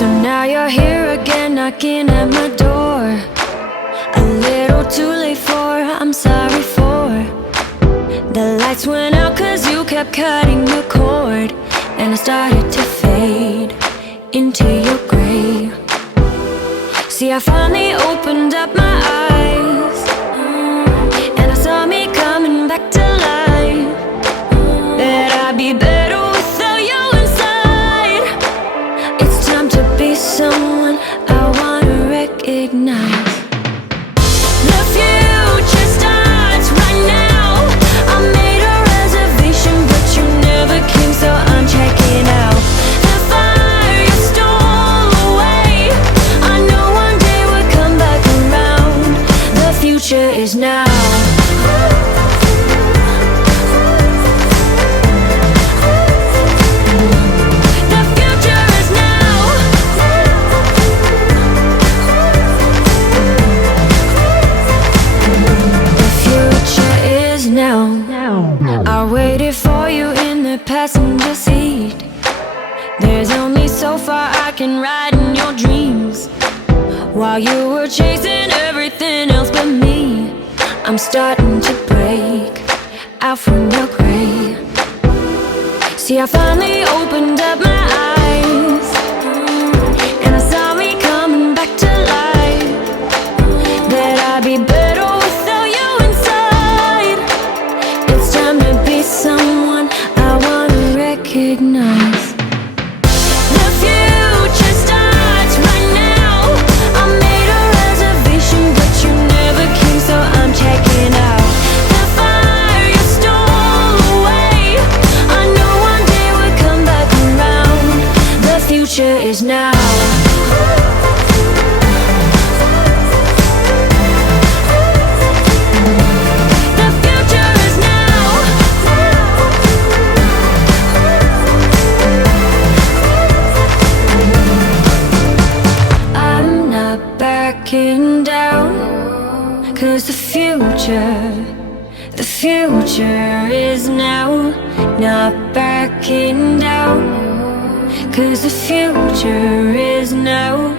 So now you're here again, knocking at my door. A little too late for, I'm sorry for. The lights went out cause you kept cutting the cord, and I started to fade into your grey. See, I finally opened up my eyes, and I saw me coming back to life. That I'd be better without you inside. It's time to be someone I wanna recognize. The future starts right now. I made a reservation, but you never came, so I'm checking out. The fire you stole away, I know one day we'll come back around. The future is now. I waited for you in the passenger seat. There's only so far I can ride in your dreams, while you were chasing everything else but me. I'm starting to break out from your grey. See, I finally opened up my eyes, and I saw me coming back to life. That I'd be better without you inside. It's time to be someone I wanna recognize. The future starts right now. I made a reservation, but you never came, so I'm checking out. The fire you stole away, I know one day we'll come back around. The future is now. Down, cause the future is now. Not backing down, cause the future is now.